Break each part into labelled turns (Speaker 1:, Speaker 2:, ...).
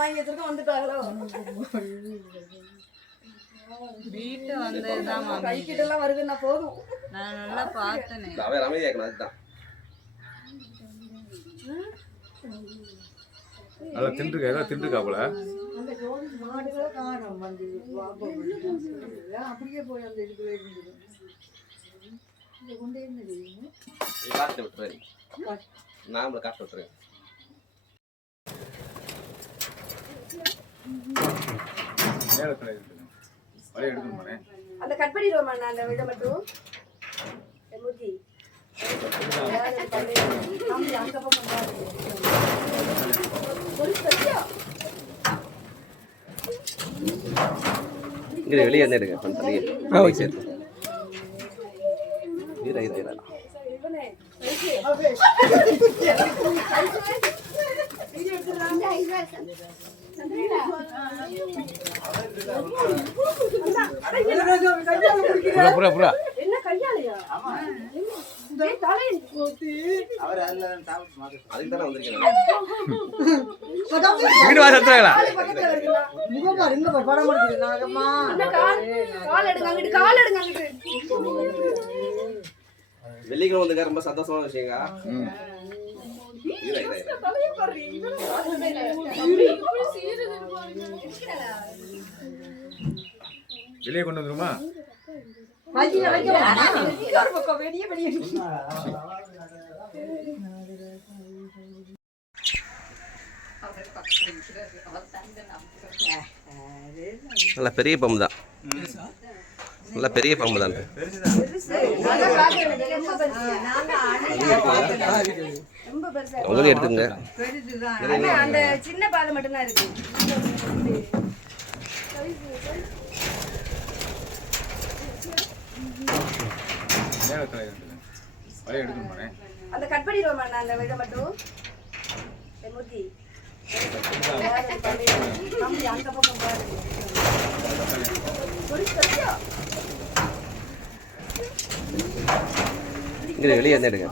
Speaker 1: வாங்கி வச்சிருக்கோம் வந்துட்டாங்களோ?
Speaker 2: வீட்டு வந்ததுதான் மாமி
Speaker 1: கைக்கிட்ட எல்லாம் வருதுன்னா போதும்.
Speaker 2: நான் நல்லா பார்த்தனே.
Speaker 3: அவன் அமைதியாக இருக்கணும் அதுதான்
Speaker 1: மாடுகளை காணும் வந்து வாப்பம் அப்படியே போய் அந்த இதுக்குள்ள இருந்தது இந்த கொண்டே இருந்தது
Speaker 3: காட்டு. விட்டுறேன் நான் உங்களை காட்டு விட்டுறேன்.
Speaker 1: அந்த கட் பண்ணிடுவோமா நான் அந்த இதை மட்டும். மூர்த்தி.
Speaker 3: இங்கே வெளியே இருந்து எடுங்க இரு இரு இரு
Speaker 1: வீடியோ
Speaker 4: புறா புறா
Speaker 1: என்ன கையாலையா? ஏய், தலை
Speaker 3: அதுக்கு தானே வந்திருக்கேன்
Speaker 4: வீடு வா சத்துறாங்களா
Speaker 1: பக்கத்துல வருதுண்ணா. அண்ணா, கால் கால் எடுங்க அங்கிட்டு கால் எடுங்க அங்கிட்டு.
Speaker 3: வெள்ளிக்கிழமை ரொம்ப சந்தோஷமான விஷயங்க.
Speaker 4: வெளியே கொண்டு வந்துருமா
Speaker 3: நல்ல பெரிய பம்பு தான் நல்ல பெரிய பம்பு தான்
Speaker 1: ரொம்ப பெருசா
Speaker 3: உங்களே எடுத்துங்க
Speaker 1: அந்த சின்ன பாதை மட்டும்தான் இருக்கு. அந்த கட் பண்ணிடுவோமா அந்த இதை மட்டும். மூர்த்தி அந்த பக்கம் பாருங்க
Speaker 3: வெளியே இருந்து எடுங்க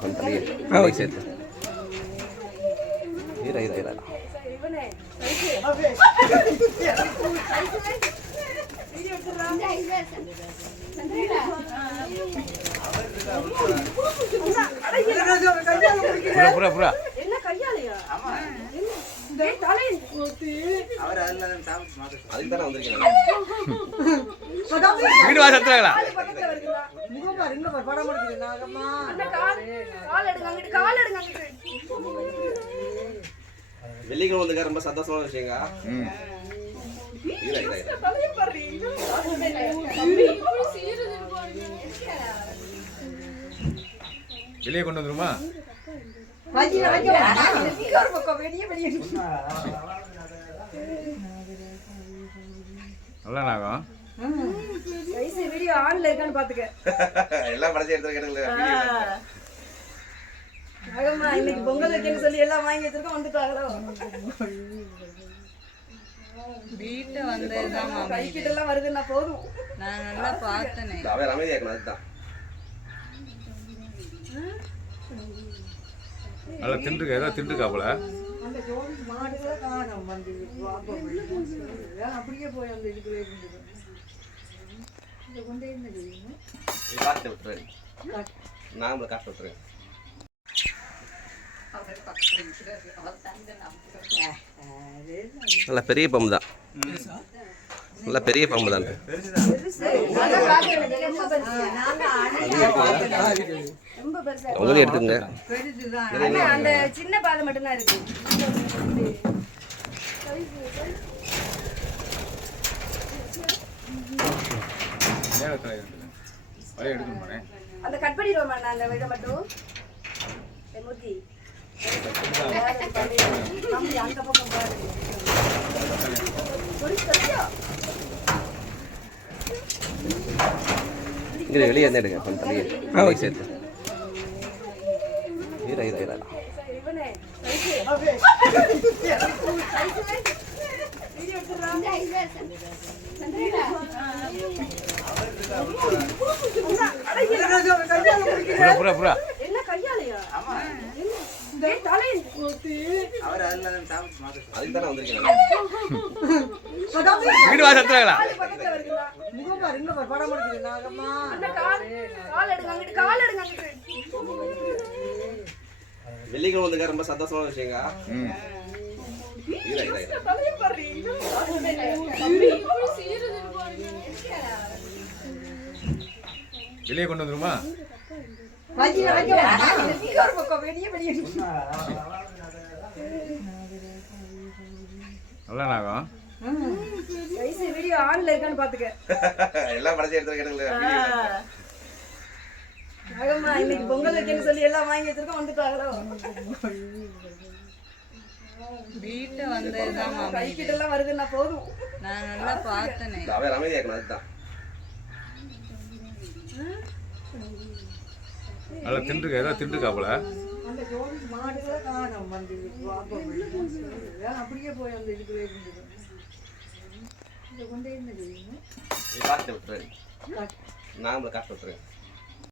Speaker 1: எடுத்துடுறாங்க
Speaker 4: புறா புறா புறா
Speaker 1: என்ன கையாலையா
Speaker 4: வீடு வா சத்துறாங்களா
Speaker 1: பக்கத்துல வருதுண்ணா. அண்ணா, கால் கால் எடுங்க அங்கிட்டு கால் எடுங்க அங்கிட்டு
Speaker 3: வெள்ளிக்கிழமை வந்திருக்கா ரொம்ப சந்தோஷமான விஷயங்க.
Speaker 4: வெளியே கொண்டு வந்துருமா? நல்லா நாகம்.
Speaker 1: வீடியோ ஆன்ல இருக்கான்னு பாத்துக்க.
Speaker 3: எல்லாம் படைச்சு எடுத்துருக்கேன்
Speaker 1: இன்னைக்கு பொங்கல் வைக்கன்னு சொல்லி எல்லாம் வாங்கி வச்சிருக்கோம் வந்துட்டாங்களோ?
Speaker 2: வீட்டு வந்ததுதான் மாமி
Speaker 1: கைக்கிட்ட எல்லாம் வருதுன்னா போதும்.
Speaker 2: நான் நல்லா பார்த்தனே.
Speaker 3: இருக்கணும் அதுதான்
Speaker 4: நல்லா திண்டுக்க ஏதோ திண்டுக்காப்புல
Speaker 1: அந்த ஜோடி மாடுகளை காணும் வந்து வாப்பம் அப்படியே போய் அந்த இதுக்குள்ள இருந்தது இந்த கொண்டே இருந்தது
Speaker 3: விட்டுறேன் காட்டு விட்டுறேன் நல்ல பெரிய பம்பு தான். நல்ல பெரிய பம்பு தான் உங்களே எடுத்துங்க
Speaker 1: அந்த சின்ன பாதை மட்டும்தான் இருக்கு அந்த கட் பண்ணிடுவோமா நான் அந்த இதை மட்டும்.
Speaker 3: இங்கே வெளியே இருந்து எடுங்க கொஞ்சம் தள்ளி வெளியே சேர்த்து. இரு இரு இரு
Speaker 1: இவனே வீடியோ எடுத்துடுறாங்க
Speaker 4: புறா புறா புறா.
Speaker 1: கால் எடுங்க அங்கிட்டு
Speaker 3: வெள்ளிக்கிழமை வந்திருக்க ரொம்ப சந்தோஷமான விஷயங்க.
Speaker 4: வெளியே கொண்டு வந்துருமா?
Speaker 1: வயசு வீடியோ ஆன்ல இருக்கான்னு பாத்துக்க.
Speaker 3: எல்லாம் படைச்சு எடுத்துருக்கேன்
Speaker 1: இன்னைக்கு பொங்கல் வைக்கன்னு சொல்லி எல்லாம் வாங்கி வச்சிருக்கோம் வந்துட்டாங்களோ?
Speaker 2: வீட்டை வந்ததுதான் மாமி.
Speaker 1: கைக்கிட்ட எல்லாம் வருதுன்னா போதும்.
Speaker 2: நான் நல்லா பார்த்தனே.
Speaker 3: அவன் அமைதியா இருக்கணும் அதுதான்.
Speaker 4: நல்லா
Speaker 5: கொண்டே என்ன செய்யணும்?
Speaker 3: காட்டு விட்டுறேன் நான் உங்களை காட்டு விட்டுறேன்